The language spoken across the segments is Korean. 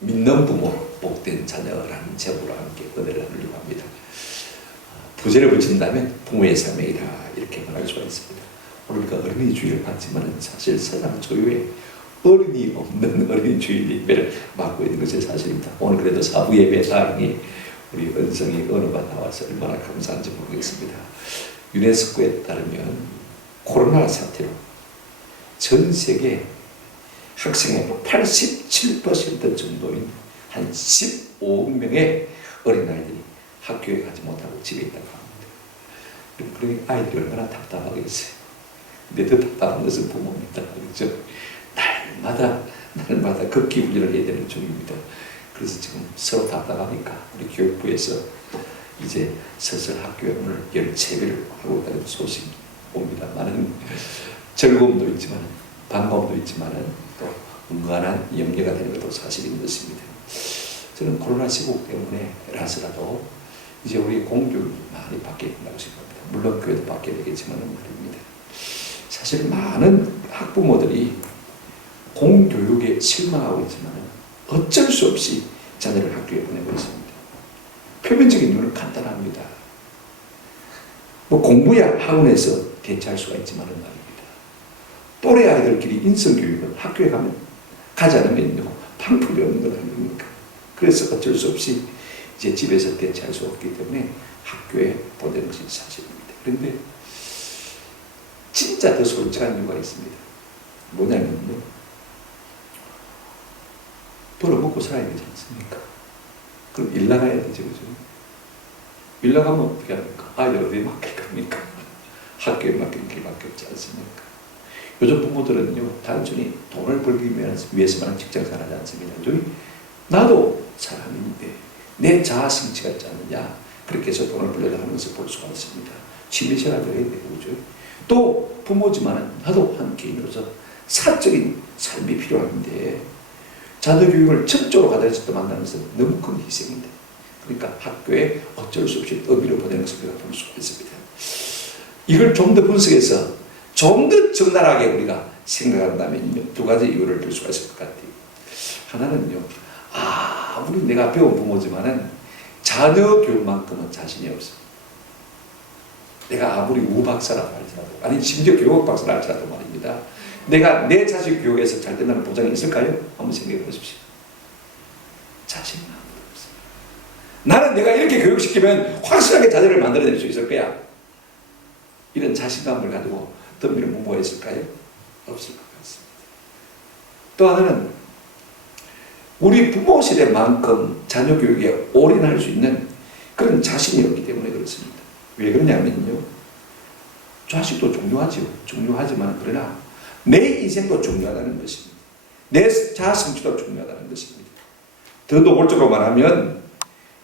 믿는 부모, 복된 자녀라는 제목으로 함께 은혜를 나누려고 합니다. 부제를 붙인다면 부모의 삶이라 이렇게 말할 수가 있습니다. 오늘 우리가 어린이 주일을 받지만 사실 세상 조유에 어린이 없는 어린이 주일 예배를 맡고 있는 것이 사실입니다. 오늘 그래도 사부 예배 다행히 우리 은성이 언어가 나와서 얼마나 감사한지 모르겠습니다. 유네스코에 따르면 코로나 사태로 전 세계 학생의 87% 정도인 한 15억 명의 어린아이들이 학교에 가지 못하고 집에 있다고 합니다. 그러니 아이들이 얼마나 답답하겠어요. 근데 더 답답한 것은 부모입니다. 그렇죠? 날마다 극기훈련을 해야 되는 중입니다. 그래서 지금 서로 답답하니까 우리 교육부에서 이제 슬슬 학교에 문을 열 채비를 하고 있다는 소식이 옵니다. 많은 즐거움도 있지만 반가움도 있지만 또 은근한 염려가 되는 것도 사실인 것입니다. 저는 코로나 시국 때문에라서라도 이제 우리 공교육이 많이 바뀌어야 된다고 생각합니다. 물론 교회도 바뀌어야 되겠지만 말입니다. 사실 많은 학부모들이 공교육에 실망하고 있지만 어쩔 수 없이 자녀를 학교에 보내고 있습니다. 표면적인 이유는 간단합니다. 공부야 학원에서 대체할 수가 있지만 말입니다. 또래 아이들끼리 인성교육은 학교에 가지 않으면요 방법이 없는 것 아닙니까? 그래서 어쩔 수 없이 이제 집에서 대체할 수 없기 때문에 학교에 보내는 것이 사실입니다. 그런데 진짜 더 솔직한 이유가 있습니다. 뭐냐면요, 벌어먹고 살아야 되지 않습니까? 그럼 일 나가야 되죠, 그죠? 일 나가면 어떻게 합니까? 아이들 어디에 맡길 겁니까? 학교에 맡길 길밖에 없지 않습니까? 요즘 부모들은요, 단순히 돈을 벌기 위해서만 직장생활 하지 않습니다. 나도 사람인데 내 자아 성취가 있지 않느냐, 그렇게 해서 돈을 벌려고 하는 것을 볼 수가 있습니다. 취미생활도 해야 되고, 그죠? 또 부모지만 나도 한 개인으로서 사적인 삶이 필요한데 자녀 교육을 전적으로 가다해서 만나는 것은 너무 큰 희생인데, 그러니까 학교에 어쩔 수 없이 의미를 보내는 것을 우리가 볼 수가 있습니다. 이걸 좀 더 분석해서 좀 더 적나라하게 우리가 생각한다면 두 가지 이유를 들 수가 있을 것 같아요. 하나는요, 아무리 내가 배운 부모지만은 자녀 교육만큼은 자신이 없어. 내가 아무리 우박사라고 할지라도, 아니 심지어 교육 박사라 할지라도 말입니다. 내가 내 자식 교육에서 잘 된다는 보장이 있을까요? 한번 생각해 보십시오. 자신이 아무도 없어요. 나는 내가 이렇게 교육시키면 확실하게 자녀를 만들어낼 수 있을 거야. 이런 자신감을 가지고 덤비는 부모가 있을까요? 없을 것 같습니다. 또 하나는 우리 부모 세대만큼 자녀 교육에 올인할 수 있는 그런 자신이 없기 때문에 그렇습니다. 왜 그러냐면요, 자식도 중요하죠. 중요하지만 그러나 내 인생도 중요하다는 것입니다. 내 자아 성취도 중요하다는 것입니다. 더 노골적으로 말하면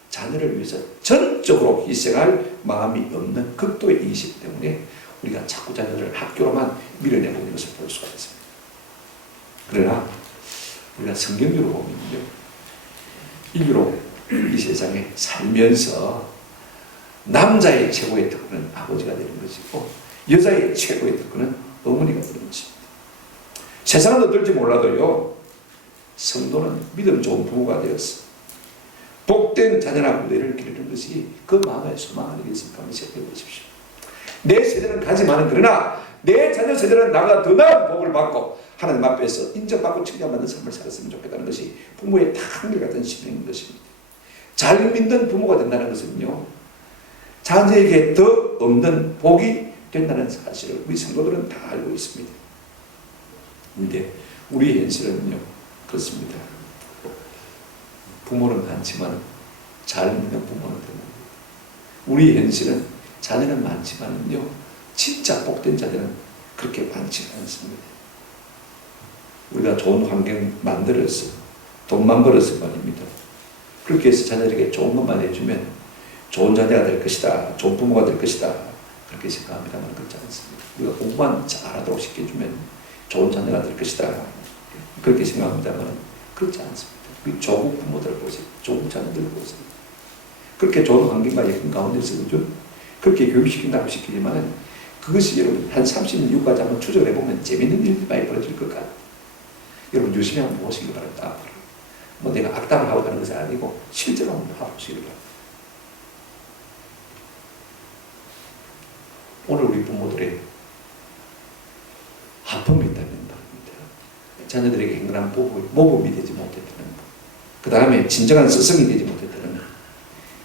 자녀를 위해서 전적으로 희생할 마음이 없는 극도의 인식 때문에 우리가 자꾸 자녀를 학교로만 밀어내고 있는 것을 볼 수가 있습니다. 그러나 우리가 성경적으로 보면요, 인류로 이 세상에 살면서 남자의 최고의 특권은 아버지가 되는 것이고 여자의 최고의 특권은 어머니가 되는 것입니다. 세상은 어떨지 몰라도요, 성도는 믿음 좋은 부모가 되었어 복된 자녀나 후대를 기르는 것이 그 마음의 소망 아니겠습니까? 한번 생각해 보십시오. 내 세대는 가지만은 그러나 내 자녀 세대는 나보다 더 나은 복을 받고 하나님 앞에서 인정받고 칭찬받는 삶을 살았으면 좋겠다는 것이 부모의 한결같은使命인 것입니다. 잘 믿는 부모가 된다는 것은요, 자녀에게 더 없는 복이 된다는 사실을 우리 성도들은 다 알고 있습니다. 그런데 우리 현실은요, 그렇습니다. 부모는 많지만 잘 믿는 부모는 드뭅니다. 우리 현실은 자녀는 많지만요, 진짜 복된 자녀는 그렇게 많지 않습니다. 우리가 좋은 환경 만들어서 돈만 벌어서 말입니다. 그렇게 해서 자녀에게 좋은 것만 해주면 좋은 자녀가 될 것이다, 좋은 부모가 될 것이다, 그렇게 생각합니다만 그렇지 않습니다. 우리가 공부만 잘하도록 시켜주면 좋은 자녀가 될 것이다, 그렇게 생각합니다만 그렇지 않습니다. 우리 조국 부모들을 보세요. 조국 자녀들을 보세요. 그렇게 좋은 환경과 예쁜 가운데서 그죠? 그렇게 교육시킨다고 시키지만 그것이 여러분 한 30년 이후까지 한번 추적을 해보면 재밌는 일이 많이 벌어질 것 같아요. 여러분 열심히 한번 보시기 바랍니다. 앞으로 뭐 내가 악담을 하고 가는 것이 아니고 실제로 한번 봐보시기 바랍니다. 오늘 우리 부모들의 아픔이 있다면 말입니다. 자녀들에게 행건한 모범이 되지 못했다는 것. 그 다음에 진정한 스승이 되지 못했다는 것.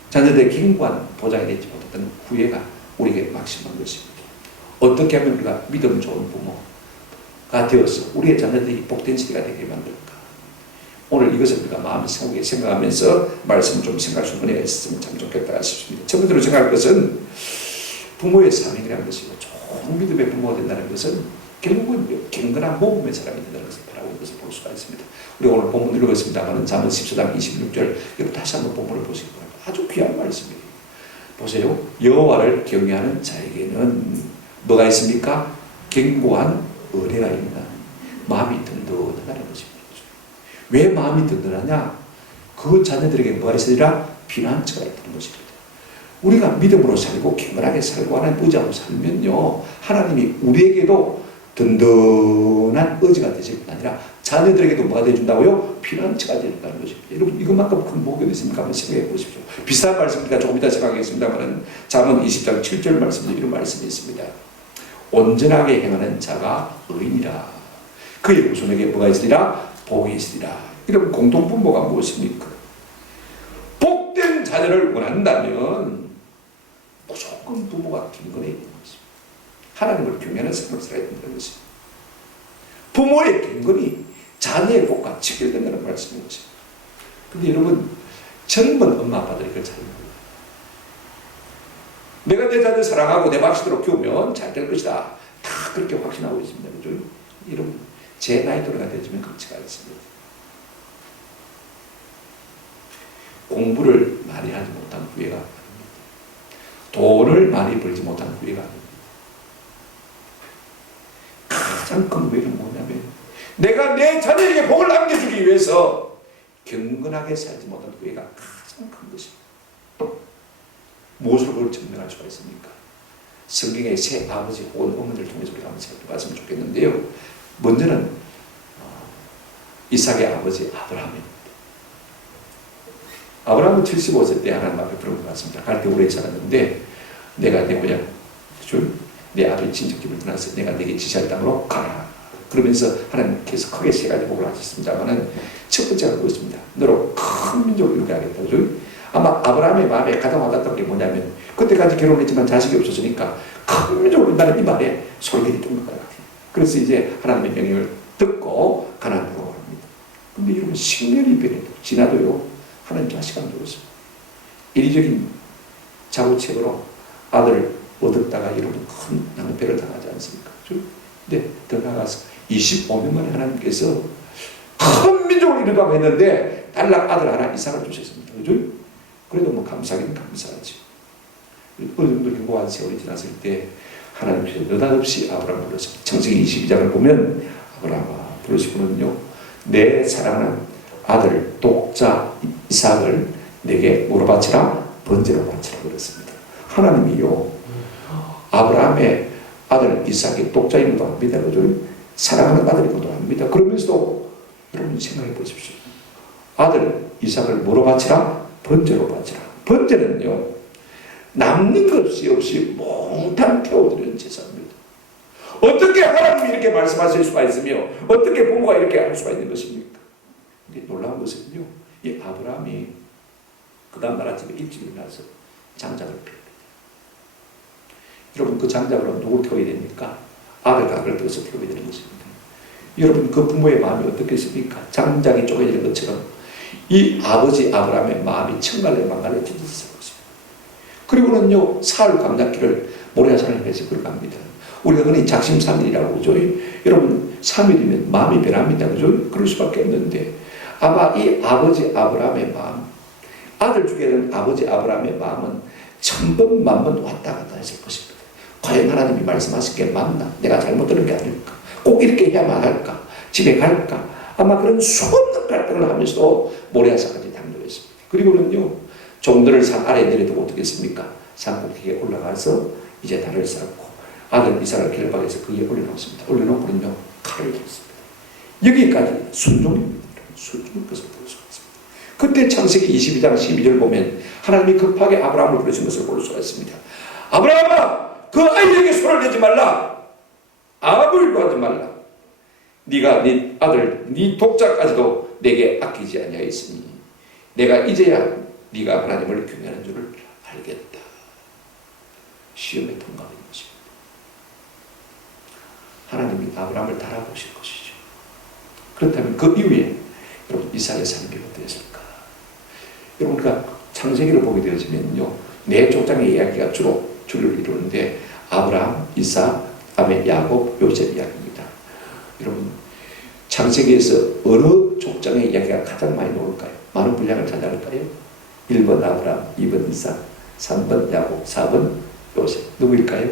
자녀들의 견고한 보장이 되지 못했다는 후회가 우리에게 막심한 것입니다. 어떻게 하면 우리가 믿음 좋은 부모가 되어서 우리의 자녀들이 복된 시대가 되게 만들까? 오늘 이것을 우리가 마음에 생각하면서 말씀을 좀 생각할 수 있는 있으면 참 좋겠다 싶습니다. 첫 번째로 생각할 것은 부모의 사명이라는 것이고 좋은 믿음의 부모가 된다는 것은 결국은 경건한 모범의 사람이 된다는 것을 바라고 있는 것을 볼 수가 있습니다. 우리가 오늘 본문을 읽었습니다만 잠언 14장 26절 이거 다시 한번 본문을 보시기 바랍니다. 아주 귀한 말씀이에요. 보세요. 여호와를 경외하는 자에게는 뭐가 있습니까? 견고한 은혜가 있나? 마음이 든든하다는 것입니다. 왜 마음이 든든하냐? 그 자녀들에게 뭐가 있으리라? 피난처가 있다는 것입니다. 우리가 믿음으로 살고 경건하게 살고 하나님 의지하고 살면요, 하나님이 우리에게도 든든한 의지가 되실 뿐 아니라 자녀들에게도 뭐가 되어준다고요? 피난처가 되어준다는 것입니다. 여러분 이것만큼 큰 복이 있습니까? 한번 생각해 보십시오. 비슷한 말씀이니까 조금 이따 생각하겠습니다만 잠언 20장 7절 말씀에 이런 말씀이 있습니다. 온전하게 행하는 자가 의인이라. 그의 후손에게 뭐가 있으리라? 복이 있으리라. 여러분 공통분모가 무엇입니까? 복된 자녀를 원한다면 무조건 부모가 경건해야 되는 것입니다. 하나님을 경외하는 삶을 살아야 된다는 것입니다. 부모의 경건이 자녀의 복과 직결된다는 말씀인 것입니다. 그런데 여러분 젊은 엄마 아빠들이 그걸 잘 모릅니다. 내가 내 자녀를 사랑하고 내 방식대로 키우면 잘 될 것이다. 다 그렇게 확신하고 있습니다. 그죠? 여러분 제 나이 또래가 되지만 그렇지가 않습니다. 공부를 많이 하지 못한 후회가 아닙니다. 돈을 많이 벌지 못한 후회가 아닙니다. 가장 큰 후회는 뭐냐면 내가 내 자녀에게 복을 남겨주기 위해서 경건하게 살지 못한 후회가 가장 큰 것입니다. 무엇으로 그걸 증명할 수가 있습니까? 성경의 새 아버지 혹은 어머니를 통해서 우리가 한번 살펴봤으면 좋겠는데요. 먼저는 이삭의 아버지 아브라함입니다. 아브라함은 75세 때 하나님 앞에 부름을 받습니다. 갈 때 오래 살았는데 내가 내 고향 내 아버지 친척집을 떠나서 내가 내게 지시할 땅으로 가라. 그러면서 하나님께서 크게 세 가지 복을 하셨습니다만 첫 번째가 그것입니다. 너로 큰 민족을 이루게 하겠다. 아마 아브라함의 마음에 가장 와닿았던 게 뭐냐면 그때까지 결혼했지만 자식이 없었으니까 큰 민족을 이룬다는 이 말에 소리가 있던 것 같아요. 그래서 이제 하나님의 명령을 듣고 가나안으로 갑니다. 근데 여러분 10년이 지나도요 하나님 자식 안 주었습니다. 인위적인 자구책으로 아들을 얻었다가 여러분 큰 낭패를 당하지 않습니까? 근데 더 나아가서 25년 만에 하나님께서 큰 민족을 이루라고 했는데 딸락 아들 하나 이삭을 주셨습니다. 그죠? 그래도 뭐 감사하긴 감사하죠. 어느 정도 경고한 세월이 지났을 때 하나님께서 느닷없이 아브라함을 불렀습니다. 창세기 22장을 보면 아브라함아 부르시고는요 내 사랑하는 아들 독자 이삭을 내게 뭐로 바치라? 번제로 바치라 그랬습니다. 하나님이요 아브라함의 아들 이삭이 독자이기도 합니다. 그죠? 사랑하는 아들이기도 합니다. 그러면서도 여러분 생각해 보십시오. 아들 이삭을 뭐로 바치라? 번제로 바치라. 번제는요 남는 것 없이 몽땅 태워드리는 제사입니다. 어떻게 하나님이 이렇게 말씀하실 수가 있으며 어떻게 부모가 이렇게 할 수가 있는 것입니까? 근데 놀라운 것은요 이 아브라함이 그 다음날 아침에 일찍 일어나서 장작을 펴요. 여러분 그 장작으로 누굴 태워야 됩니까? 아들 각을 떠서 태워야 되는 것입니다. 여러분 그 부모의 마음이 어떻겠습니까? 장작이 쪼개지는 것처럼 이 아버지 아브라함의 마음이 천갈래 만갈래 뒤집어졌습니다. 그리고는요 사흘 광야길을 모리아산을 해서 걸어갑니다. 우리가 그는 작심삼일이라고 그러죠. 여러분 3일이면 마음이 변합니다. 그죠? 그럴 수밖에 없는데 아마 이 아버지 아브라함의 마음 아들 주게 된 아버지 아브라함의 마음은 천번 만번 왔다 갔다 했을 것입니다. 과연 하나님이 말씀하신 게 맞나? 내가 잘못 들은 게 아닐까? 꼭 이렇게 해야만 할까? 집에 갈까? 아마 그런 수없는 갈등을 하면서도 모리아산까지 당도했습니다. 그리고는요 종들을 산 아래에 내려두고 어떻게 했습니까? 산꼭대기에 올라가서 이제 달을 쌓고 아들 이삭을 결박해서 그 위에 올려놓습니다. 올려놓고는요 칼을 들었습니다. 여기까지 순종입니다. 순종의 것을 볼 수가 있습니다. 그때 창세기 22장 12절 보면 하나님이 급하게 아브라함을 부르신 것을 볼 수가 있습니다. 아브라함아, 그 아이에게 손을 내지 말라. 아합을 구하지 말라. 네가 네 아들, 네 독자까지도 내게 아끼지 아니하였으니 내가 이제야 네가 하나님을 경외하는 줄을 알겠다. 시험에 통과하는 것입니다. 하나님이 아브라함을 달아보실 것이죠. 그렇다면 그 이후에 여러분 이삭의 삶이 어땠을까? 여러분 우리가 창세기를 보게 되어지면요, 네 족장의 이야기가 주를 이루는데 아브라함, 이삭, 다음에 야곱, 요셉 이야기입니다. 여러분 창세기에서 어느 족장의 이야기가 가장 많이 나올까요? 많은 분량을 차지할까요? 1번 아브라함, 2번 이삭, 3번 야곱, 4번 요셉. 누구일까요?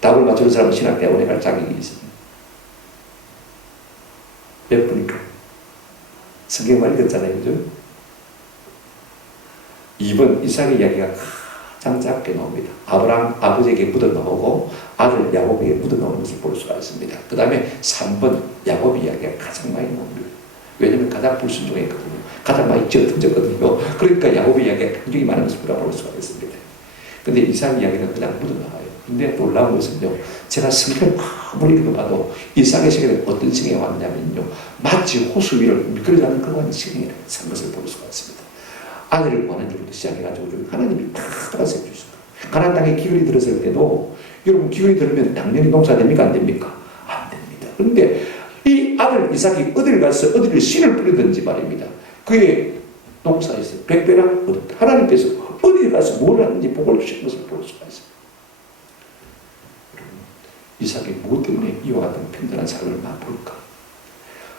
답을 맞추는 사람은 신학대학원에 갈 자격이 있습니다. 몇 분일까요? 성경만 읽었잖아요, 그죠? 2번 이삭의 이야기가 가장 짧게 나옵니다. 아브라함 아버지에게 묻어나오고 아들 야곱에게 묻어나오는 것을 볼 수가 있습니다. 그 다음에 3번 야곱 이야기가 가장 많이 나옵니다. 왜냐하면 가장 불순종했거든요. 가장 많이 던졌거든요. 그러니까 야곱의 이야기가 굉장히 많은 것을 볼 수가 있습니다. 근데 이삭 이야기는 그냥 묻어나와요. 근데 놀라운 것은요, 제가 성경을 아무리 읽어봐도 이삭의 시간에 어떤 시간이 왔냐면요, 마치 호수 위를 미끄러지는 그런 시간이 산 것을 볼 수가 있습니다. 아들을 구하는 줄부터 시작해가지고 하나님이 다 알아서 해주셨어요. 가나안 땅에 기근이 들었을 때도 여러분 기근이 들으면 당연히 농사됩니까? 안 됩니까? 안 됩니다. 그런데 이 아들 이삭이 어디를 가서 어디를 씨를 뿌리든지 말입니다. 그의 농사에서 백배나 얻었다. 하나님께서 어디에 가서 뭘 하는지 복을 주신 것을 볼 수가 있습니다. 이삭이 무엇 때문에 이와 같은 편안한 삶을 맛볼까?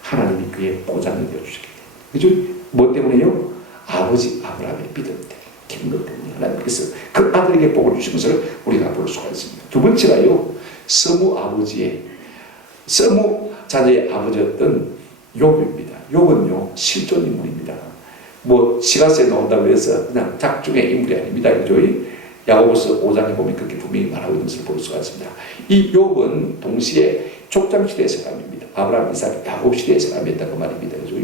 하나님이 그의 보장이 되어주시기 때문에. 그죠? 뭐 때문에요? 아버지 아브라함의 믿음 때문에, 기름 때문에 하나님께서 그 아들에게 복을 주신 것을 우리가 볼 수가 있습니다. 두 번째가요, 서무 자녀의 아버지였던 욥입니다. 욥은요, 실존 인물입니다. 뭐 시가서에 나온다고 해서 그냥 작중의 인물이 아닙니다. 그죠? 야고보서 5장에 보면 그렇게 분명히 말하고 있는 것을 볼 수가 있습니다. 이 욥은 동시에 족장시대의 사람입니다. 아브라함, 이삭, 야곱 시대의 사람이었다고 말입니다. 그죠?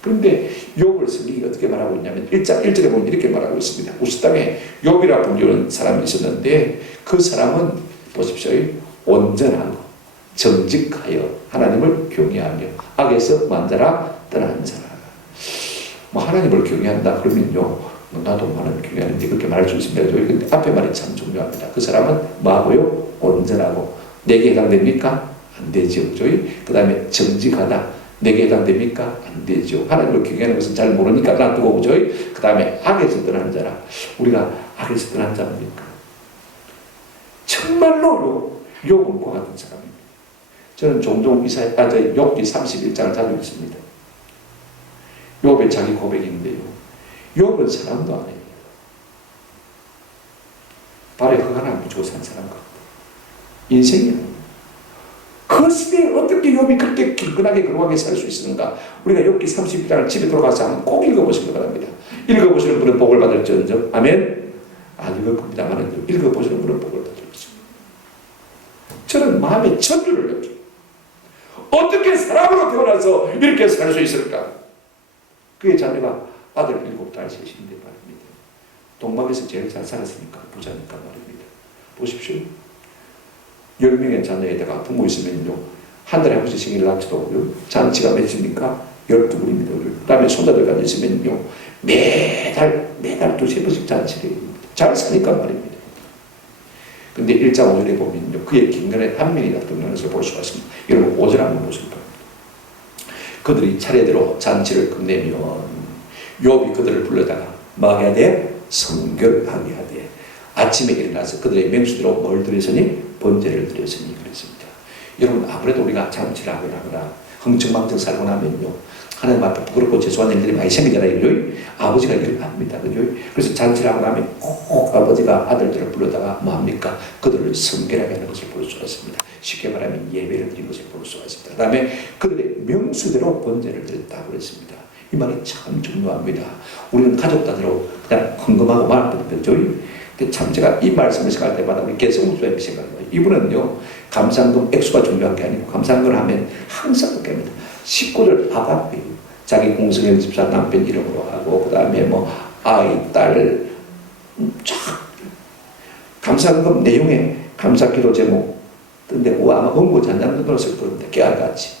그런데 욥을 성경이 어떻게 말하고 있냐면 1장 1절에 보면 이렇게 말하고 있습니다. 우스 땅에 욥이라 불리는 사람이 있었는데 그 사람은 보십시오. 온전하고 정직하여 하나님을 경외하며 악에서 만자라 떠난 사람. 뭐 하나님을 경외한다 그러면요, 나도 하나님을 경외하는데 그렇게 말할 수 있습니다. 그런데 앞에 말이 참 중요합니다. 그 사람은 뭐하고요? 온전하고. 내게 해당됩니까? 안 되죠. 그 다음에 정직하다. 내게 해당됩니까? 안 되죠. 하나님을 경외하는 것은 잘 모르니까 놔두고 오죠. 그 다음에 악에서 떠난 자라. 우리가 악에서 떠난 자입니까? 정말로 욥은 그와 같은 사람입니다. 저는 종종 욥기 31장을 자주 읽습니다. 욥의 자기 고백인데요, 욥은 사람도 아니에요. 발에 흙 하나 묻히고 산 사람 같고 인생이에요. 그 시대에 어떻게 욥이 그렇게 길근하게 거룩하게 살 수 있었는가? 우리가 욥기 31장을 집에 돌아가서 한번 꼭 읽어보시기 바랍니다. 읽어보시는 분은 복을 받을지언정. 아멘. 안 읽었습니다만 읽어보시는 분은 복을 받을 것입니다. 저는 마음에 천주를 느껴요. 어떻게 사람으로 태어나서 이렇게 살 수 있을까? 그의 자녀가 아들 7딸 셋인데 말입니다. 동막에서 제일 잘 살았으니까 부자니까 말입니다. 보십시오. 10명의 자녀에다가 부모 있으면요, 한 달에 한 번씩 생일을 낮춰도 잔치가 몇입니까? 12분입니다. 그 다음에 손자들까지 있으면요, 매달 두세 번씩 잔치를 해요. 잘 사니까 말입니다. 근데 1장 5절에 보면요, 그의 김간에 한 명이 나타나는 것을 볼 수가 있습니다. 여러분 5절 한번 보실 겁니다. 그들이 차례대로 잔치를 끝내면 욥이 그들을 불러다가 뭐 해야 돼? 성결하게 하되 아침에 일어나서 그들의 명수대로 뭘 드렸으니? 번제를 드렸으니 그랬습니다. 여러분 아무래도 우리가 잔치를 하거나 흥청망청 살고 나면요, 하나님 앞에 부끄럽고 죄송한 일들이 많이 생기잖아요. 그죠? 아버지가 일을 합니다. 그죠? 그래서 잔치를 하고 나면 꼭 아버지가 아들들을 불러다가 뭐합니까? 그들을 성결하게 하는 것을 볼 수가 있습니다. 쉽게 말하면 예배를 드린 것을 볼 수가 있습니다. 그 다음에 그들의 명수대로 번제를 드렸다고 그랬습니다. 이 말이 참 중요합니다. 우리는 가족 단위로 그냥 헌금하고 말할 뿐이죠. 근데 참 제가 이 말씀을 생각할 때마다 우리 개성우수의 생각해요. 이분은요, 감상금 액수가 중요한 게 아니고 감상금을 하면 항상 그렇게 합니다. 식구들 아가페, 자기 공성현 집사 남편 이름으로 하고 그 다음에 뭐 아이, 딸 쫙 감사금 내용에 감사기도 제목 근데 아마 원고 잔잔한 것을 부르는데 깨알같이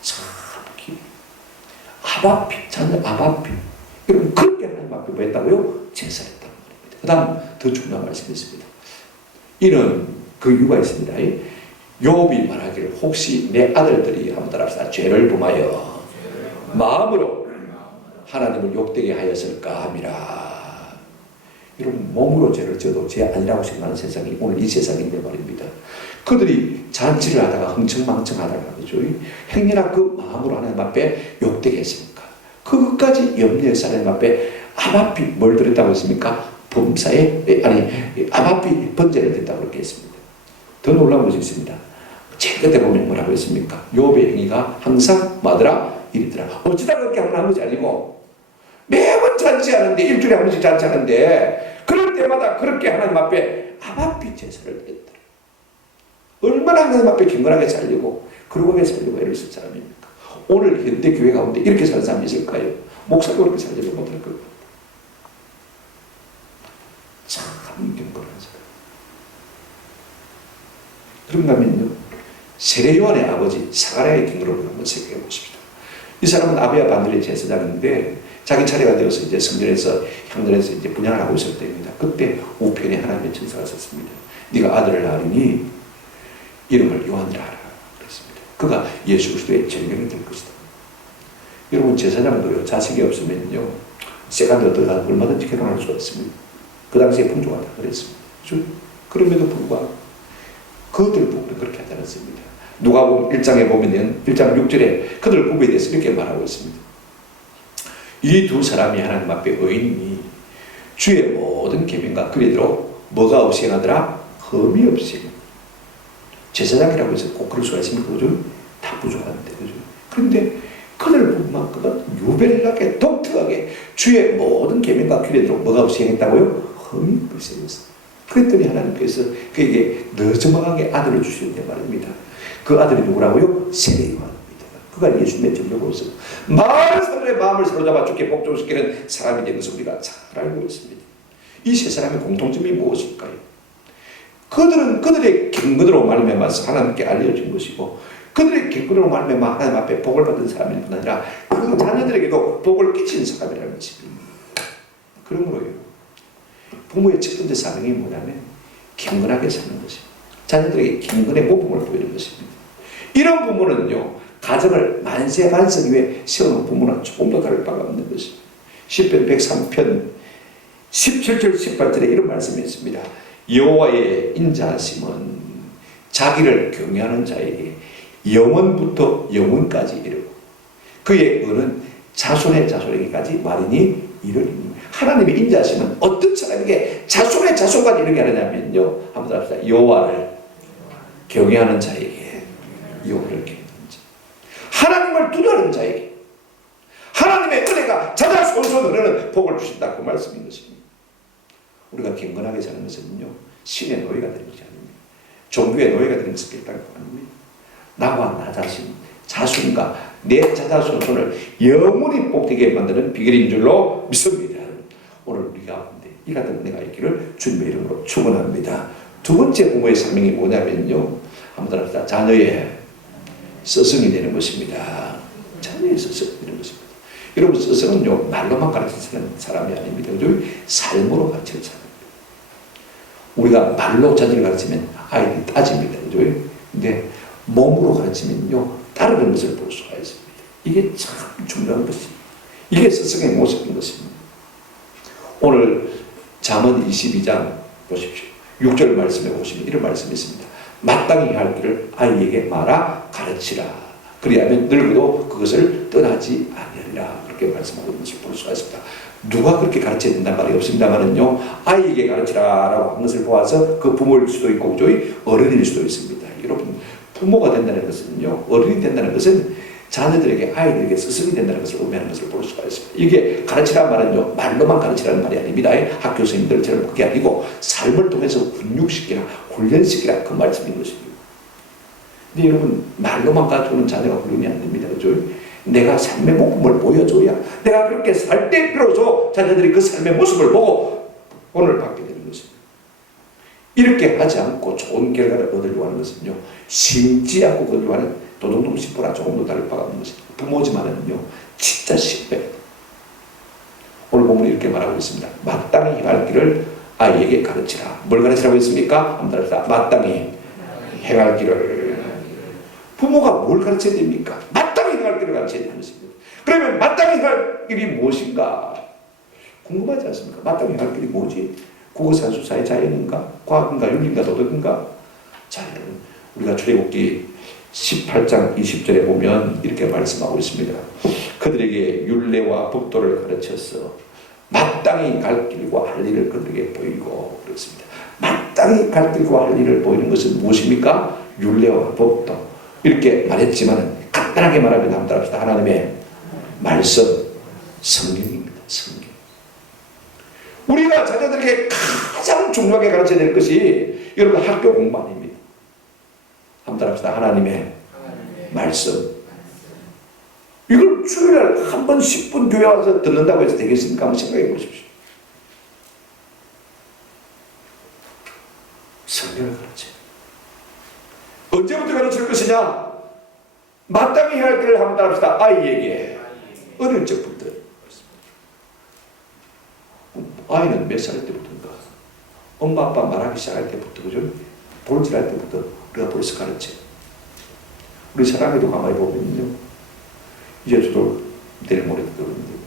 참 아바피 잔잔 아바피 여러분 그렇게 하나님 앞에 뭐 했다고요? 제사했단 말입니다. 그 다음 더 중요한 말씀이 있습니다. 이는 그 이유가 있습니다. 욥이 말하기를 혹시 내 아들들이 한번 따라합시다. 죄를 범하여 마음으로 하나님을 욕되게 하였을까 함이라. 여러분 몸으로 죄를 져도 죄 아니라고 생각하는 세상이 오늘 이 세상인데 말입니다. 그들이 잔치를 하다가 흥청망청하다가 그죠? 행여나 그 마음으로 하나님 앞에 욕되게 했습니까? 그것까지 염려해서 하나님 앞에 아바피 뭘 드렸다고 했습니까? 범사에 아바피 번제를 드렸다고 그렇게 했습니다. 더 놀라운 것이 있습니다. 제일 끝에 보면 뭐라고 했습니까? 욥의 행위가 항상 뭐더라? 이리더라. 어찌다 그렇게 하는 것이 아니고 매번 잔치하는데 일주일에 한 번씩 잔치하는데 그럴 때마다 그렇게 하나님 앞에 아바피 제사를 드렸다. 얼마나 하나님 앞에 경건하게 살려고 거룩하게 살려고 애를 쓸 사람입니까? 오늘 현대 교회 가운데 이렇게 사는 사람이 있을까요? 목사도 그렇게 살려고 못할 것 같아요. 참 경건한 사람. 그런가 하면요 세례요한의 아버지 사가랴의 경로를 한번 생각해 보십시다. 이 사람은 아비야 반들의 제사장인데 자기 차례가 되어서 이제 성전에서 향전에서 이제 분양을 하고 있을 때입니다. 그때 우편에 하나님의 천사가 썼습니다. 네가 아들을 낳으니 이름을 요한이라 하라 그랬습니다. 그가 예수 그리스도의 전령이 될 것이다. 여러분 제사장도요 자식이 없으면요 세간도 들어가서 얼마든지 결혼할 수가 있습니다. 그 당시에 풍조가 다 그랬습니다. 그럼에도 불구하고 그들 부부는 그렇게 하지 않았습니다. 누가복음 1장에 보면 1장 6절에 그들 부부에 대해서 이렇게 말하고 있습니다. 이 두 사람이 하나님 앞에 의인이니 주의 모든 계명과 규례대로 뭐가 없이 행하더라? 흠이 없이. 제사장이라고 해서 꼭 그럴 수가 있습니까? 그죠? 다 부족한데 그죠? 그런데 그들 부부만큼은 유별나게 독특하게 주의 모든 계명과 규례대로 뭐가 없이 행했다고요? 흠이 없이 행했어요. 그랬더니 하나님께서 그에게 너저막하게 아들을 주시는데 말입니다. 그 아들이 누구라고요? 세례요한입니다. 그가 예수님의 전도로서 많은 사람들의 마음을 사로잡아 주께 복종시키는 사람이 되는 것을 우리가 잘 알고 있습니다. 이 세 사람의 공통점이 무엇일까요? 그들은 그들의 경건으로 말미암아서 하나님께 알려진 것이고 그들의 경건으로 말미암아 하나님 앞에 복을 받은 사람일 뿐 아니라 그 자녀들에게도 복을 끼친 사람이라는 것입니다. 그러므로요 부모의 첫 번째 사명이 뭐냐면 경건하게 사는 것입니다. 자녀들에게 경건의 모범을 보이는 것입니다. 이런 부모는요 가정을 만세반성 위에 세우는 부모는 조금 더 다를 바가 없는 것입니다. 시편 103편 17절 18절에 이런 말씀이 있습니다. 여호와의 인자하심은 자기를 경외하는 자에게 영원부터 영원까지 이르고 그의 의는 자손의 자손에게까지 말이니 이르리니. 하나님의 인자하심은 어떤 사람에게 자손의 자손까지 이르게 하느냐면요 한번 답시다. 여호와를 경외하는 자에게 여호와를 경외하는 자 하나님을 두려워하는 자에게 하나님의 은혜가 자자손손 흐르는 복을 주신다 그 말씀인 것입니다. 우리가 경건하게 사는 것은요 신의 노예가 되는 것이 아닙니다. 종교의 노예가 되는 것을 결단한 거 아닙니다. 나와 나 자신 자손과 내 자자손손을 영원히 복되게 만드는 비결인 줄로 믿습니다. 오늘 우리 가운데 이 같은 은혜가 있기를 주님의 이름으로 축원합니다. 두 번째 부모의 사명이 뭐냐면요 한번 합시다. 자녀의 스승이 되는 것입니다. 자녀의 스승이 되는 것입니다. 여러분 스승은요 말로만 가르치는 사람이 아닙니다. 그죠? 삶으로 가르치는 사람입니다. 우리가 말로 자녀를 가르치면 아이들이 따집니다. 그죠? 근데 몸으로 가르치면요 따르는 것을 볼 수가 있습니다. 이게 참 중요한 것입니다. 이게 스승의 모습인 것입니다. 오늘 잠언 22장 보십시오. 6절 말씀에 보시면 이런 말씀이 있습니다. 마땅히 할 길을 아이에게 말하 가르치라. 그리하면 늙어도 그것을 떠나지 아니하리라. 그렇게 말씀하고 있는 것을 볼 수가 있습니다. 누가 그렇게 가르쳐야 된다는 말이 없습니다만은요 아이에게 가르치라라고 한 것을 보아서 그 부모일 수도 있고 어른일 수도 있습니다. 여러분 부모가 된다는 것은요 어른이 된다는 것은 자녀들에게 아이들에게 스승이 된다는 것을 의미하는 것을 볼 수가 있습니다. 이게 가르치라는 말은요 말로만 가르치라는 말이 아닙니다. 학교 선생님들처럼 그게 아니고 삶을 통해서 훈육시키라 훈련시키라 그 말씀인 것입니다. 근데 여러분, 말로만 가지고는 자녀가 훈련이 안 됩니다. 그죠? 내가 삶의 모습을 보여줘야, 내가 그렇게 살 때 비로소 자녀들이 그 삶의 모습을 보고 본을 받게 되는 것입니다. 이렇게 하지 않고 좋은 결과를 얻으려고 하는 것은요, 심지 않고 얻으려고 하는 도둑놈10보다 조금 더 다를 바가 없는 것입니다. 부모지만은요, 진짜 실패. 오늘 본문이 이렇게 말하고 있습니다. 마땅히 행할 길을 아이에게 가르치라. 뭘 가르치라고 했습니까? 한번 따라합시다. 마땅히 행할 길을. 부모가 뭘 가르쳐야 됩니까? 마땅히 행할 길을 가르쳐야 되는 것입니다. 그러면 마땅히 행할 길이 무엇인가? 궁금하지 않습니까? 마땅히 행할 길이 뭐지? 국어, 산수, 사회, 자연인가? 과학인가? 윤리인가? 도덕인가? 자, 여러분, 우리가 출애굽기 18장 20절에 보면 이렇게 말씀하고 있습니다. 그들에게 율례와 법도를 가르쳐서 마땅히 갈 길과 할 일을 그들에게 보이고 그렇습니다. 마땅히 갈 길과 할 일을 보이는 것은 무엇입니까? 율례와 법도. 이렇게 말했지만 간단하게 말하면 한번 따라합시다. 하나님의 말씀, 성경입니다. 성경. 우리가 자녀들에게 가장 중요하게 가르쳐야 될 것이 여러분 학교 공부 아닙니다. 한번 따라합시다. 하나님의 말씀. 이걸 주일날 한 번 10분 교회 와서 듣는다고 해서 되겠습니까? 한번 생각해 보십시오. 성경을 가르쳐요. 언제부터 가르칠 것이냐? 마땅히 해야 할 길을 한번 따라합시다. 아이에게 어릴 적부터. 아이는 몇 살 때부터인가? 엄마 아빠 말하기 시작할 때부터, 그죠? 돌질할 때부터 우리가 벌써 가르쳐요. 우리 사랑에도 가만히 보면요, 이제 저도 내일 모레 되거든요.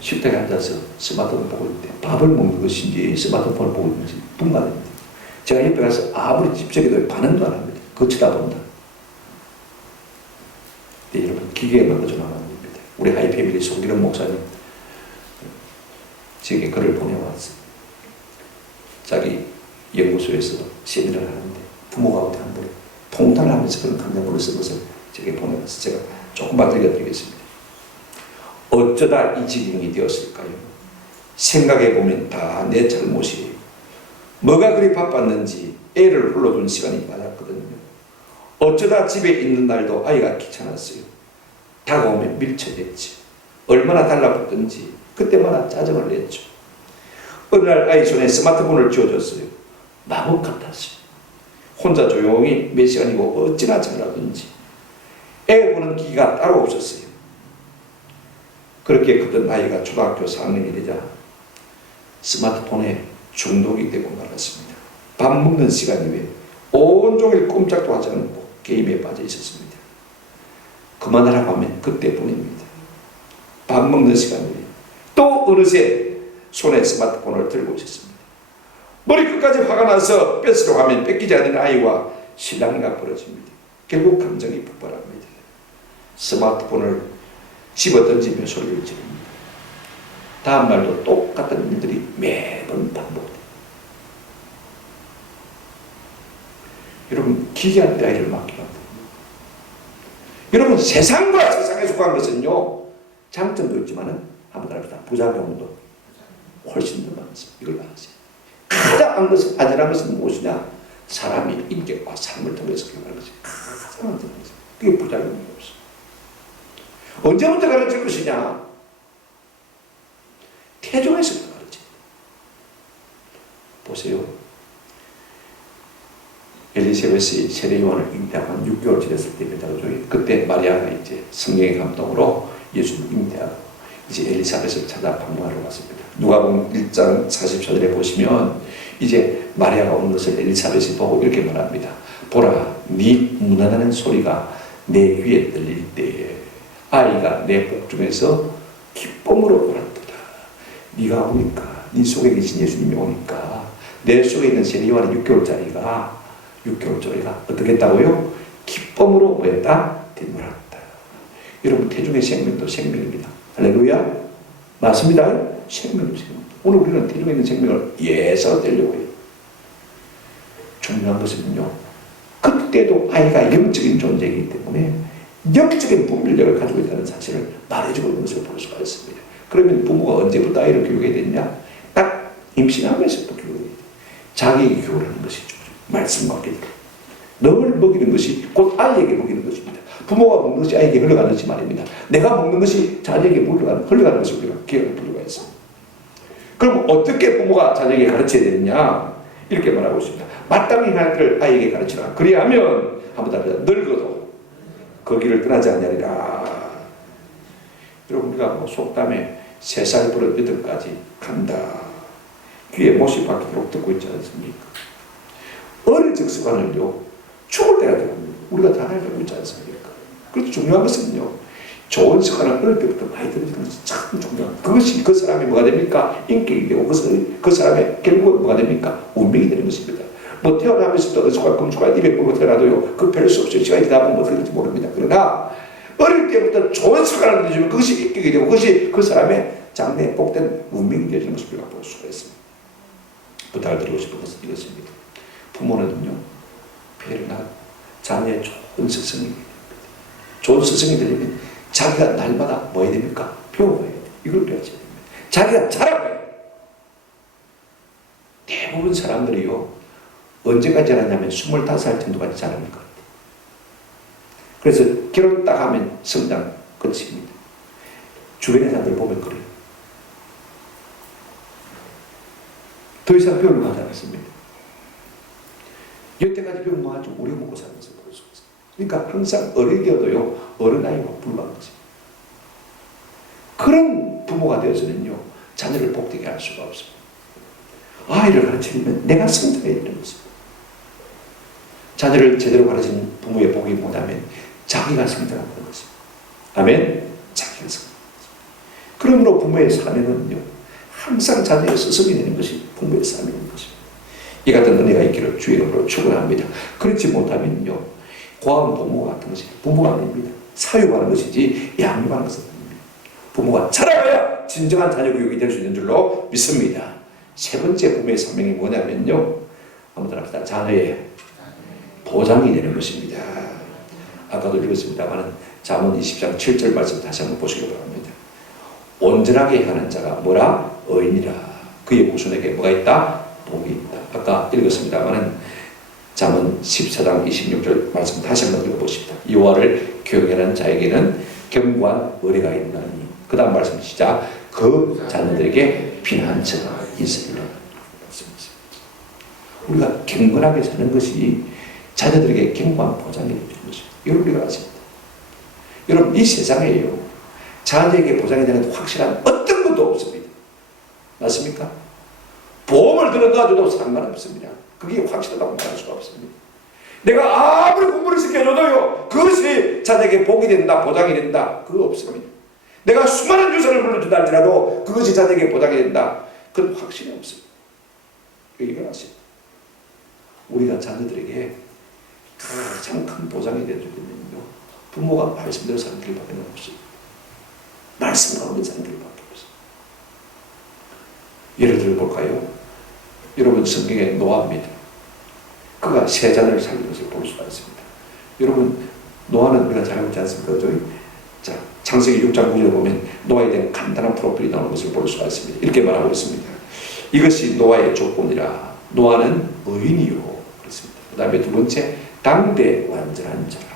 식탁에 앉아서 스마트폰 보고 있는데 밥을 먹는 것인지 스마트폰을 보고 있는지 분간합니다. 제가 옆에 가서 아무리 집적해도 반응도 안 합니다. 그거 쳐다본다. 네, 여러분, 기계에 만들어주는 하나님입니다. 우리 하이패밀리 송기름 목사님 제게 글을 보내왔어요. 자기 연구소에서 세미나를 하는데 부모가 어떻게 한 번 통탄을 하면서 그런 강좌문을 쓴 것을 제게 보내왔어요. 제가 조금만 읽어드리겠습니다. 어쩌다 이 지경이 되었을까요? 생각해보면 다 내 잘못이에요. 뭐가 그리 바빴는지 애를 홀로둔 시간이 많았거든요. 어쩌다 집에 있는 날도 아이가 귀찮았어요. 다가오면 밀쳐댔지. 얼마나 달라붙던지 그때마다 짜증을 냈죠. 어느 날 아이 손에 스마트폰을 쥐어줬어요. 마법 같았어요. 혼자 조용히 몇 시간이고 어찌나 잘하던지. 애 보는 기가 따로 없었어요. 그렇게 크던 아이가 초등학교 4학년이 되자 스마트폰에 중독이 되고 말았습니다. 밥 먹는 시간 이후에 온종일 꼼짝도 하지 않고 게임에 빠져 있었습니다. 그만하라고 하면 그때뿐입니다. 밥 먹는 시간 이후에 또 어느새 손에 스마트폰을 들고 있었습니다. 머리끝까지 화가 나서 뺏으려고 하면 뺏기지 않는 아이와 실랑이가 벌어집니다. 결국 감정이 폭발합니다. 스마트폰을 집어던지며 소리를 지릅니다. 다음 말도 똑같은 일들이 매번 반복됩니다. 여러분, 기계한테 아이를 맡기면 안 됩니다. 여러분, 세상과 세상에 속한 것은요, 장점도 있지만 한번 알아봅시다. 부작용도 훨씬 더 많습니다. 이걸 아세요. 가장 안전한 것은 무엇이냐? 사람이 인격과 삶을 통해서 경험하는 것이 가장 안전한 것입니다. 그게 부작용이 없어요. 언제부터 가르칠 것이냐? 태중에서부터 가르칩니다. 보세요. 엘리사벳이 세례 요한을 잉태하고 한 6개월 지났을 때입니다. 그때 마리아가 이제 성령의 감동으로 예수를 잉태하고 이제 엘리사벳을 찾아 방문하러 갔습니다. 누가복음 1장 44절에 보시면 이제 마리아가 오는 것을 엘리사벳이 보고 이렇게 말합니다. 보라, 네 문안하는 소리가 내 귀에 들릴 때에 아이가 내 복중에서 기쁨으로 울었도다. 네가 오니까, 네 속에 계신 예수님이 오니까 내 속에 있는 세례 요한의 6개월짜리가 어떻게 했다고요? 기쁨으로 뭐였다? 되물었다. 여러분, 태중의 생명도 생명입니다. 할렐루야. 맞습니다. 생명입니다. 오늘 우리는 태중에 있는 생명을 예서 되려고 해요. 중요한 것은요, 그때도 아이가 영적인 존재이기 때문에 영적인 분별력을 가지고 있다는 사실을 말해주고 있는 것을 볼 수가 있습니다. 그러면 부모가 언제부터 아이를 교육해야 되느냐? 딱 임신하면서부터 교육해야 돼요. 자기 교육을 하는 것이죠. 말씀과 기도. 늘 먹이는 것이 곧 아이에게 먹이는 것입니다. 부모가 먹는 것이 아이에게 흘러가는지 말입니다. 내가 먹는 것이 자녀에게 흘러가는 것을 우리가 기억할 필요가 있습니다. 그럼 어떻게 부모가 자녀에게 가르쳐야 되느냐? 이렇게 말하고 있습니다. 마땅히 할 길을 아이에게 가르치라. 그리하면 한번 더 늙어도 그 길을 떠나지 않으리라. 여러분, 우리가 뭐 속담에 3살 버릇 8까지 간다. 귀에 못이 박히도록 듣고 있지 않습니까? 어릴 적 습관을요, 죽을 때까지 합니다. 우리가 다 알고 있지 않습니까? 그래도 중요한 것은요, 좋은 습관을 어릴 때부터 많이 들어주는 것이 참 중요합니다. 그것이 그 사람이 뭐가 됩니까? 인격이 되고 그 사람의 결국은 뭐가 됩니까? 운명이 되는 것입니다. 뭐 태어나면서도 어수과 금수과 입에 물고 태어나도요, 그 별 수 없어요. 시간이 지나면 어떻게 될지 모릅니다. 그러나 어릴 때부터 좋은 습관을 들여주면 그것이 인격이 되고 그것이 그 사람의 장래에 복된 운명이 되는 것을 우리가 볼 수가 있습니다. 부탁을 드리고 싶은 것은 이것입니다. 부모는요, 배려나 자녀의 좋은 스승이 됩니다. 좋은 스승이 되려면 자기가 날마다 뭐 해야 됩니까? 배워야 돼요. 이걸 배워야 됩니다. 자기가 자라봐야 돼요. 대부분 사람들이요, 언제까지 자라냐면 25살 정도까지 자라는 것 같아요. 그래서 결혼 딱 하면 성장 끝입니다. 주변의 사람들 보면 그래요. 더 이상 배우려고 하지 않았습니다. 여태까지 배운 거 아주 오래 먹고 사는 것을 볼 수 있어요. 그러니까 항상 어리게도요, 어른아이와 불과한 것입니다. 그런 부모가 되어서는요, 자녀를 복되게 할 수가 없습니다. 아이를 가르치려면 내가 성장해야 되는 것입니다. 자녀를 제대로 가르치는 부모의 복이 뭐냐면 자기가 성장하는 것입니다. 아멘? 자기가 성장하는 것입니다. 그러므로 부모의 사명은요, 항상 자녀의 스승이 되는 것이 부모의 사명인 것입니다. 이 같은 은혜가 있기를 주의 이름으로 축원합니다. 그렇지 못하면요, 고아원 부모 같은 것이 부모가 아닙니다. 사육하는 것이지 양육하는 것은 아닙니다. 부모가 자라야 진정한 자녀 교육이 될 수 있는 줄로 믿습니다. 세 번째 부모의 사명이 뭐냐면요, 한번 합시다. 자녀의 보장이 되는 것입니다. 아까도 읽었습니다만 잠언 20장 7절 말씀 다시 한번 보시기 바랍니다. 온전하게 하는 자가 뭐라? 의인이라. 그의 후손에게 뭐가 있다? 복이 있다. 아까 읽었습니다만 잠언 14장 26절 말씀 다시 한번 읽어보십시다. 여호와를 경외하는 자에게는 견고한 의뢰가 있나니. 그 다음 말씀 시작. 그 자녀들에게 피난처가 있으리라. 우리가 경건하게 사는 것이 자녀들에게 견고한 보장이 되는 것입니다. 이걸 우리가 아십니다. 여러분, 이 세상에요, 자녀에게 보장이 되는 확실한 어떤 것도 없습니다. 맞습니까? 보험을 들어가줘도 상관없습니다. 그게 확실하다고 말할 수가 없습니다. 내가 아무리 공부를 시켜줘도요, 그것이 자녀에게 복이 된다, 보장이 된다, 그거 없습니다. 내가 수많은 유산을 물려준다 할지라도 그것이 자녀에게 보장이 된다, 그건 확신이 없습니다. 이걸 아십니다. 우리가 자녀들에게 가장 큰 보장이 되어주면요, 부모가 말씀대로 사는 길밖에 없습니다. 말씀 가운데 사는 길밖에 없습니다. 예를 들어 볼까요? 여러분, 성경에 노아입니다. 그가 세 자녀를 살린 것을 볼 수가 있습니다. 여러분, 노아는 우리가 잘 알지 않습니까? 자, 창세기 6장 9절에 보면 노아에 대한 간단한 프로필이 나오는 것을 볼 수가 있습니다. 이렇게 말하고 있습니다. 이것이 노아의 조건이라. 노아는 의인이요. 그렇습니다. 그 다음에 두 번째, 당대 완전한 자라.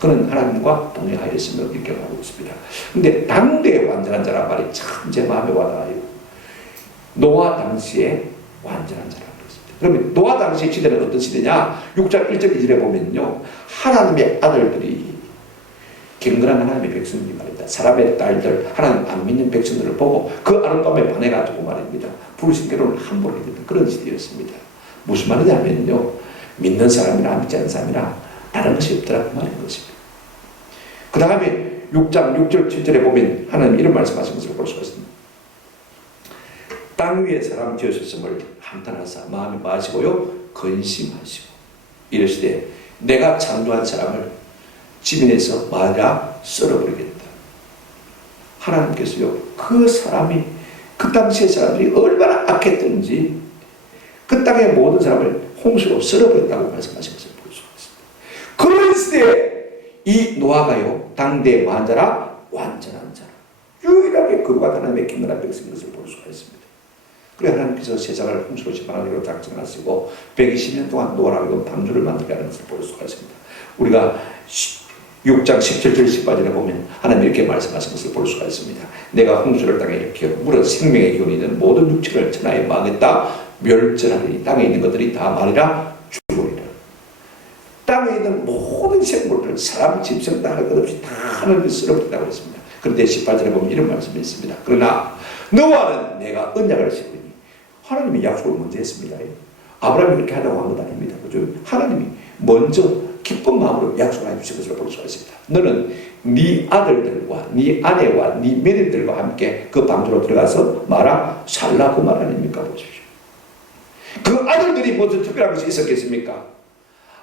그는 하나님과 동행하였으며 이렇게 말하고 있습니다. 근데 당대 완전한 자란 말이 참 제 마음에 와닿아요. 노아 당시에 완전한 자라는 것입니다. 그러면 노아 당시의 시대는 어떤 시대냐? 6장 1절 2절에 보면요, 하나님의 아들들이 경건한 하나님의 백성들이 말입니다. 사람의 딸들, 하나님 안 믿는 백성들을 보고 그 아름다움에 반해가지고 말입니다, 불신 결혼을 함부로 했던 그런 시대였습니다. 무슨 말이냐면요, 믿는 사람이나 안 믿지 않는 사람이나 다른 것이 없더라고 말인 것입니다. 그 다음에 6장 6절 7절에 보면 하나님 이런 말씀하신 것을 볼 수가 있습니다. 땅 위에 사람 지으셨음을 감탄하사 마음에 마시고요, 근심하시고 이러시되 내가 창조한 사람을 지면에서 말아 썰어버리겠다. 하나님께서요, 그 사람이 그 당시의 사람들이 얼마나 악했던지 그 땅의 모든 사람을 홍수로 썰어버렸다고 말씀하신 것을 볼 수가 있습니다. 그런 시대에 이 노아가요, 당대 완자라 완전한 자라. 유일하게 그와 하나님의 경건한 백성인 것을 볼 수가 있습니다. 그래 하나님께서 세상을 홍수로 심판하기로 작정하시고 120년 동안 노아라고 방주를 만들게 하는 것을 볼 수가 있습니다. 우리가 6장 17절 18절에 보면 하나님 이렇게 말씀하신 것을 볼 수가 있습니다. 내가 홍수를 땅에 일으켜 물은 생명의 기운이 있는 모든 육체를 천하에 망했다. 멸절하리니 땅에 있는 것들이 다 말이라 죽으리라. 땅에 있는 모든 생물들 사람 짐승 다 할 것 없이 다 하나님이 쓸어버린다고 했습니다. 그런데 18절에 보면 이런 말씀이 있습니다. 그러나 너와는 내가 언약을 세우니 하나님이 약속을 먼저 했습니다. 아브라함이 그렇게 하라고 한 것 아닙니다. 그죠? 하나님이 먼저 기쁜 마음으로 약속을 해주신 것을 볼 수가 있습니다. 너는 네 아들들과 네 아내와 네 며느리들과 함께 그 방주로 들어가서 말아 살라 그 말 아닙니까? 보십시오. 그 아들들이 무슨 특별한 것이 있었겠습니까?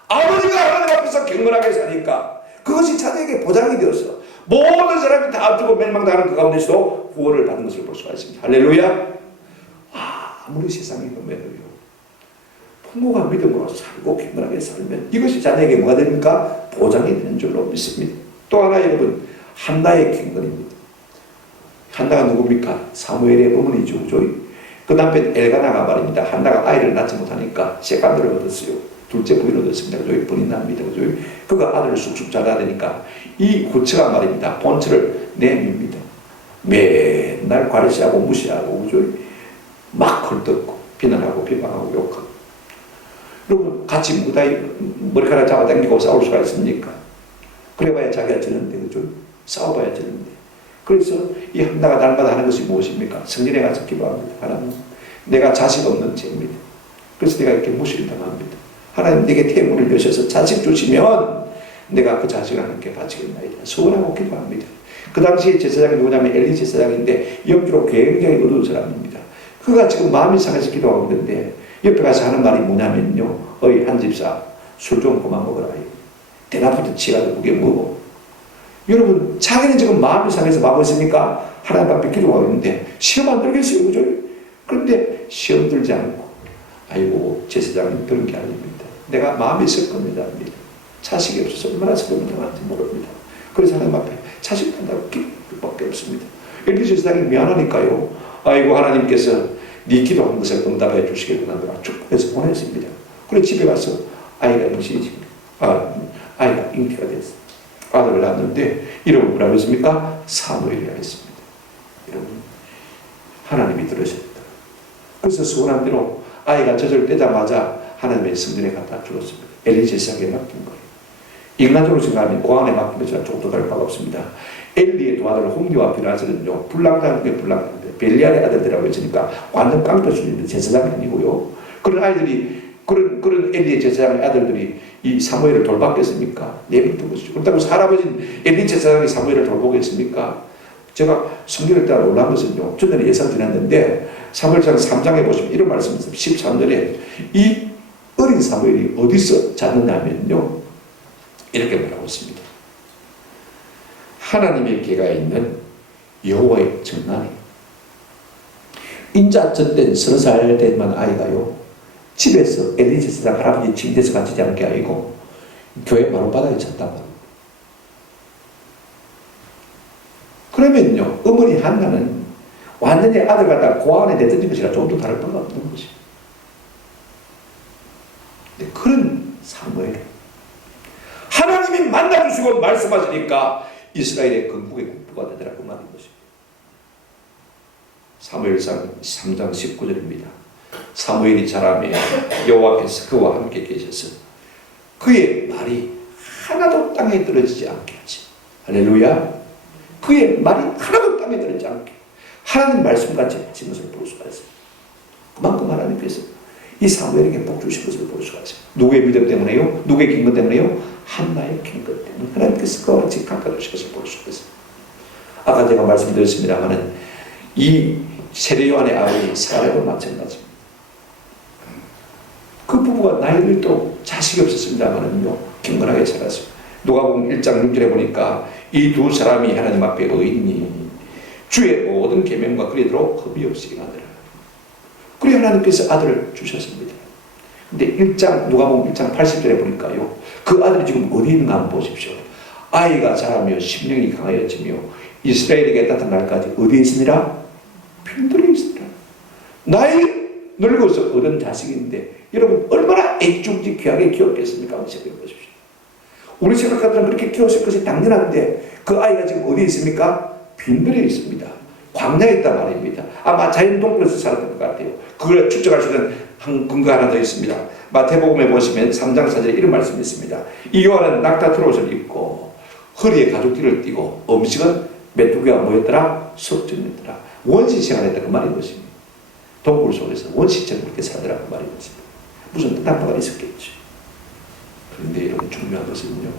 아버지가 하나님 앞에서 경건하게 사니까 그것이 자녀에게 보장이 되어서 모든 사람이 다 죽고 멸망당하는 그 가운데서도 구원을 받는 것을 볼 수가 있습니다. 할렐루야. 아무리 세상이 보면요 부모가 믿음으로 살고 경건하게 살면 이것이 자녀에게 뭐가 됩니까? 보장이 되는 줄로 믿습니다. 또 하나 여러분, 한나의 경건입니다. 한나가 누굽니까? 사무엘의 어머니죠. 그 남편 엘가나가 말입니다. 한나가 아이를 낳지 못하니까 세간들을 얻었어요. 둘째 부인을 얻었습니다. 본인 납니다. 그가 아들을 쑥쑥 자라야 되니까 이 고처가 말입니다. 본처를 내밉니다. 맨날 과시하고 무시하고 막 헐뜯고 비난하고 비방하고 욕하고. 여러분 같이 무다히 머리카락 잡아당기고 싸울 수가 있습니까? 그래봐야 자기가 지는데 그죠? 싸워봐야 지는데. 그래서 이 한나가 날마다 하는 것이 무엇입니까? 성전에 가서 기도합니다. 하나님 내가 자식 없는 죄입니다. 그래서 내가 이렇게 무시를 당합니다. 하나님 내게 태문을 여셔서 자식 주시면 내가 그 자식을 하나님께 바치겠나이다. 소원하고 기도합니다. 그 당시에 제사장이 누구냐면 엘리 제사장인데 영적으로 굉장히 어두운 사람입니다. 그가 지금 마음이 상해서 기도하고 있는데 옆에 가서 하는 말이 뭐냐면요. 어이 한 집사 술 좀 그만 먹어라. 대낮부터 치가지고 그게 뭐고. 여러분 자기는 지금 마음이 상해서 마음이 있습니까? 하나님 앞에 기도하고 있는데 시험 안 들겠어요. 그죠? 그런데 시험 들지 않고 아이고 제사장님 그런 게 아닙니다. 내가 마음이 있을 겁니다. 자식이 없어서 얼마나 슬픔을 당하는지 모릅니다. 그래서 하나님 앞에 자식 한다고 기도밖에 없습니다. 엘리 제사장이 미안하니까요. 아이고 하나님께서 네 기도한 것을 응답해 주시겠구나 축복해서 보냈습니다. 그래서 집에 가서 아이가 잉태가 됐어요. 아들을 낳았는데 이름을 뭐라고 했습니까? 사무엘이라고 했습니다. 여러분 하나님이 들으셨다. 그래서 소원한 대로 아이가 젖을 떼자마자 하나님의 성전에 갖다 주었습니다. 엘리 제사장에게 맡긴 거예요. 인간적으로 생각하면 고안에 맡긴 것이라 조금 더 다를 바가 없습니다. 엘리의 두 아들 홍리와 비라스는요 불량장국의 불량장인데 벨리알의 아들들이라고 했으니까 완전 깡패 수준인데 제사장이 아니고요. 그런 아이들이 그런 엘리의 제사장의 아들들이 이 사무엘을 돌봤겠습니까? 내비둔 것이죠. 그렇다고 할아버지는 엘리 제사장이 사무엘을 돌보겠습니까? 제가 성경을 따라 올라온 것은요 전에 예상 드렸는데 사무엘상 3장에 보시면 이런 말씀이 있습니다. 13절에 이 어린 사무엘이 어디서 잤느냐면요 이렇게 말하고 있습니다. 하나님의 궤가 있는 여호와의 전난에 인자 젖된 30살 된만 아이가요 집에서 엘리 제사장 할아버지 침대에서 갇히지 않게 아니고 교회 마룻바닥에 잤단 말이에요. 그러면요 어머니 한나는 완전히 아들 갖다가 고아원에 내던진 것이라 조금도 다를 바가 없는 것이에요. 그런 사무엘 하나님이 만나주시고 말씀하시니까 이스라엘의 건국의 국부가 되더라 그 말인 것입니다. 사무엘상 3장 19절입니다. 사무엘이 자라매 여호와께서 그와 함께 계셔서 그의 말이 하나도 땅에 떨어지지 않게 하지. 할렐루야. 그의 말이 하나도 땅에 떨어지지 않게 하나님 말씀같이 하신 것을 볼 수가 있어요. 그만큼 하나님께서 이 사무엘에게 복 주신 것을 볼 수가 있어요. 누구의 믿음 때문에요? 누구의 경건 때문에요? 한나의 경건 때문에 하나님께서 그와 같이 갚아주신 것을 볼 수가 있어요. 아까 제가 말씀드렸습니다마는 이 세례요한의 아버지 사라도 마찬가지입니다. 그 부부가 나이를 들도록 자식이 없었습니다마는요 경건하게 살았어요. 누가복음 1장 6절에 보니까 이 두 사람이 하나님 앞에 의인이 주의 모든 계명과 그리도록 겁이 없이 행하더라. 그래 하나님께서 아들을 주셨습니다. 근데 누가복음 1장 80절에 보니까요 그 아들이 지금 어디 있는가 한번 보십시오. 아이가 자라며 심령이 강하여지며 이스라엘에게 나타날 날까지 어디에 있으니라? 편들에 있으니라. 나이 늙어서 얻은 자식인데 여러분 얼마나 애중지 귀하게 키웠겠습니까? 한번 생각해 보십시오. 우리 생각하면 그렇게 키웠을 것이 당연한데 그 아이가 지금 어디에 있습니까? 빈들에 있습니다. 광야에 있단 말입니다. 아마 자연동굴에서 살았던 것 같아요. 그걸 추적할 수 있는 한 근거 하나 더 있습니다. 마태복음에 보시면 3장 4절에 이런 말씀이 있습니다. 이 요한은 낙타 트롯을 입고 허리에 가죽띠를 띠고 음식은 메뚜기가 뭐였더라? 석전이었더라. 원시 생활했다 그 말이 것입니다. 동굴 속에서 원시처럼 그렇게 살더라고 말이 것입니다. 무슨 뜻한 바가 있었겠죠. 그런데 여러분 중요한 것은요,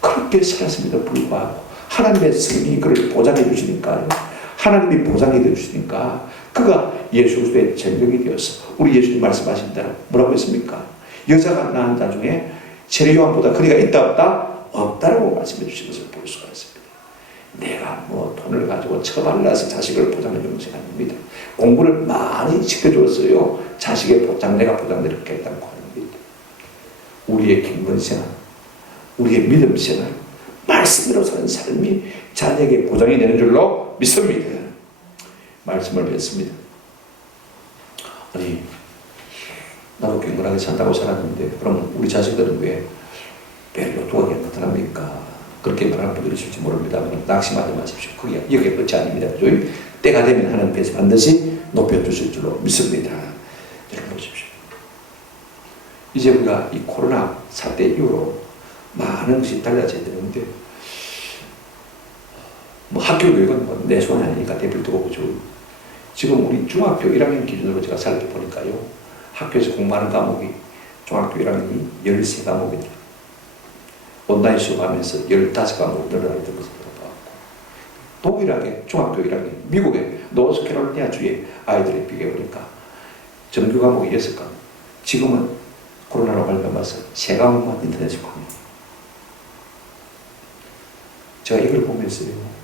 그렇게 살았음에도 불구하고 하나님의 성령이 그를 보장해 주시니까요, 하나님이 보장해 주시니까 그가 예수 그리스도의 전력이 되어서 우리 예수님 말씀하신 대로 뭐라고 했습니까? 여자가 낳은 자 중에 세례요한보다 거리가 있다 없다? 없다라고 말씀해 주신 것을 볼 수가 있습니다. 내가 뭐 돈을 가지고 처발라서 자식을 보장해 주는 것이 아닙니다. 공부를 많이 시켜줬어요. 자식의 보장, 내가 보장을 했다는 거 아닙니다. 우리의 경건 생활, 우리의 믿음 생활, 말씀대로 사는 삶이 자녀에게 보장이 되는 줄로 믿습니다. 말씀을 뵙습니다. 아니, 나도 경건하게 산다고 살았는데 그럼 우리 자식들은 왜 로또가 나타납니까? 그렇게 말하는 분들이 있을지 모릅니다. 낙심하지 마십시오. 그게 여기에 끝이 아닙니다. 때가 되면 하나님께서 반드시 높여주실 줄로 믿습니다. 여러분 보십시오. 이제 우리가 이 코로나 사태 이후로 많은 것이 달라져야 되는데 뭐 학교 교육은 뭐 내 손이 아니니까 대필 두고 보죠. 지금 우리 중학교 1학년 기준으로 제가 살펴보니까요, 학교에서 공부하는 과목이 중학교 1학년이 13과목이더라. 온라인 수업하면서 15과목을 늘어나는 것을 봤고, 동일하게 중학교 1학년, 미국의 노스캐롤라이나주의 아이들에 비교해보니까 정규 과목이 6과목, 지금은 코로나로 발병해서 3과목만 인터넷에 합니다. 제가 이걸 보면서요,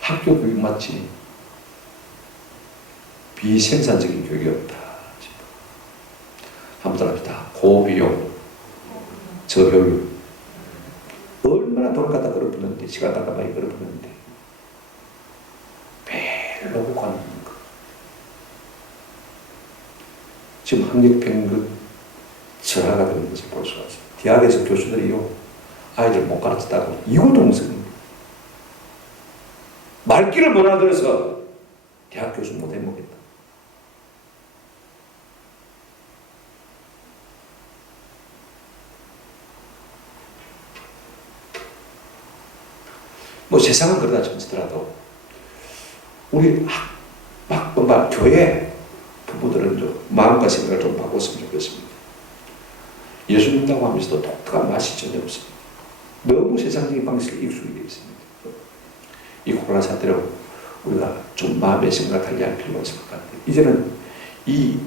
학교 교육 마치 비생산적인 교육이었다. 한번 합시다. 고비용, 저효율. 얼마나 돈을 갖다 끌어부는데, 시간 갖다 많이 끌어부는데 별로 관한 거. 지금 학력 평균 절하가 되는 것을 볼 수가 있어요. 대학에서 교수들이요, 아이들 못 가르쳤다고 이구동성입니다. 말귀를 못 알아들어서 대학 교수 못 해먹겠다. 뭐 세상은 그러다 치더라도 우리 교회 부부들은 좀 마음과 생각을 좀 바꿨으면 좋겠습니다. 예수 믿는다고 하면서도 독특한 맛이 전혀 없습니다. 너무 세상적인 방식에 익숙해 있습니다. 이 코로나 사태로 우리가 좀 마음의 생각을 달리할 필요가 있을 것 같아요. 이제는 이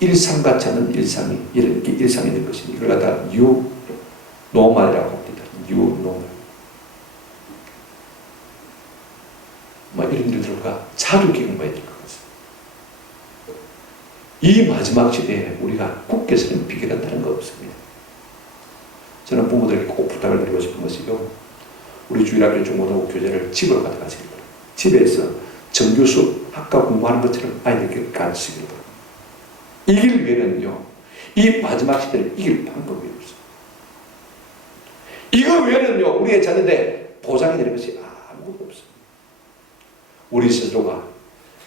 일상 같지 않은 일상이 이렇게 일상이 될 것이니 이걸 갖다 뉴 노멀이라고 합니다. 뉴 노멀. 이런 일들과 자주 경험해야 될 것 같습니다. 이 마지막 시대에 우리가 굳게 서는 비결은 다른 거 없습니다. 저는 부모들에게 꼭 부탁을 드리고 싶은 것이요, 우리 주일학교 중고등부 교재를 집으로 가져가시길 바랍니다. 집에서 정규 수업, 학과 공부하는 것처럼 아이들에게 가르치시길 바랍니다. 이길 위해는요, 이 마지막 시대를 이길 방법이 없어요. 이거 외에는요, 우리의 자녀들의 보장이 되는 것이 아무것도 없어요. 우리 스스로가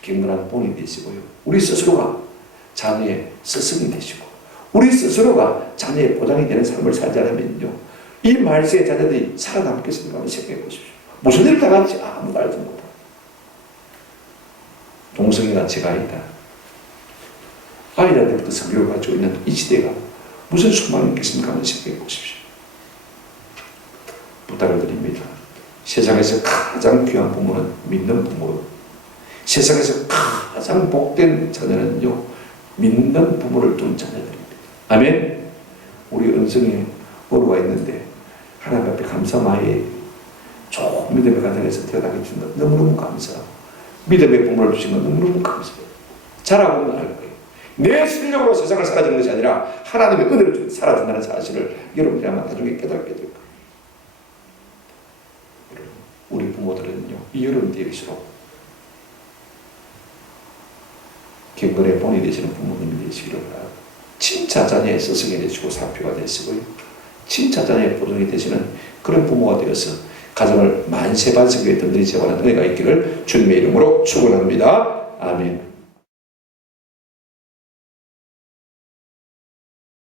경건한 본이 되시고요, 우리 스스로가 자녀의 스승이 되시고, 우리 스스로가 자녀의 보장이 되는 삶을 살자면요, 이 말세의 자녀들이 살아남겠습니까? 한번 생각해 보십시오. 무슨 일을 당할지 아무도 알지 못합니다. 동성애가 제가 아니다. 아이들 때부터 성교를 가지고 있는 이 시대가 무슨 소망이 있겠습니까? 한번 생각해 보십시오. 부탁을 드립니다. 세상에서 가장 귀한 부모는 믿는 부모요. 세상에서 가장 복된 자녀는요, 믿는 부모를 둔 자녀들입니다. 아멘. 우리 은성이 어루가 있는데 하나님 앞에 감사 많이 좋은 믿음의 가정에서 태어나게 주신 것 너무너무 감사하고, 믿음의 부모를 주신 것 너무너무 감사해요. 자라보면 알 거예요. 내 실력으로 세상을 살아주는 것이 아니라 하나님의 은혜로 살아준다는 사실을 여러분들이 아마 나중에 깨닫게 될 거예요. 우리 부모들은요, 이 여름 되일수록 경건의 본이 되시는 부모님이 되시기를 바랍니다. 친자자녀의 스승이 되시고 사표가 되시고요, 친자자녀의 보존이 되시는 그런 부모가 되어서 가정을 만세반세교회 던들이지 않는 은혜가 있기를 주님의 이름으로 축원합니다. 아멘.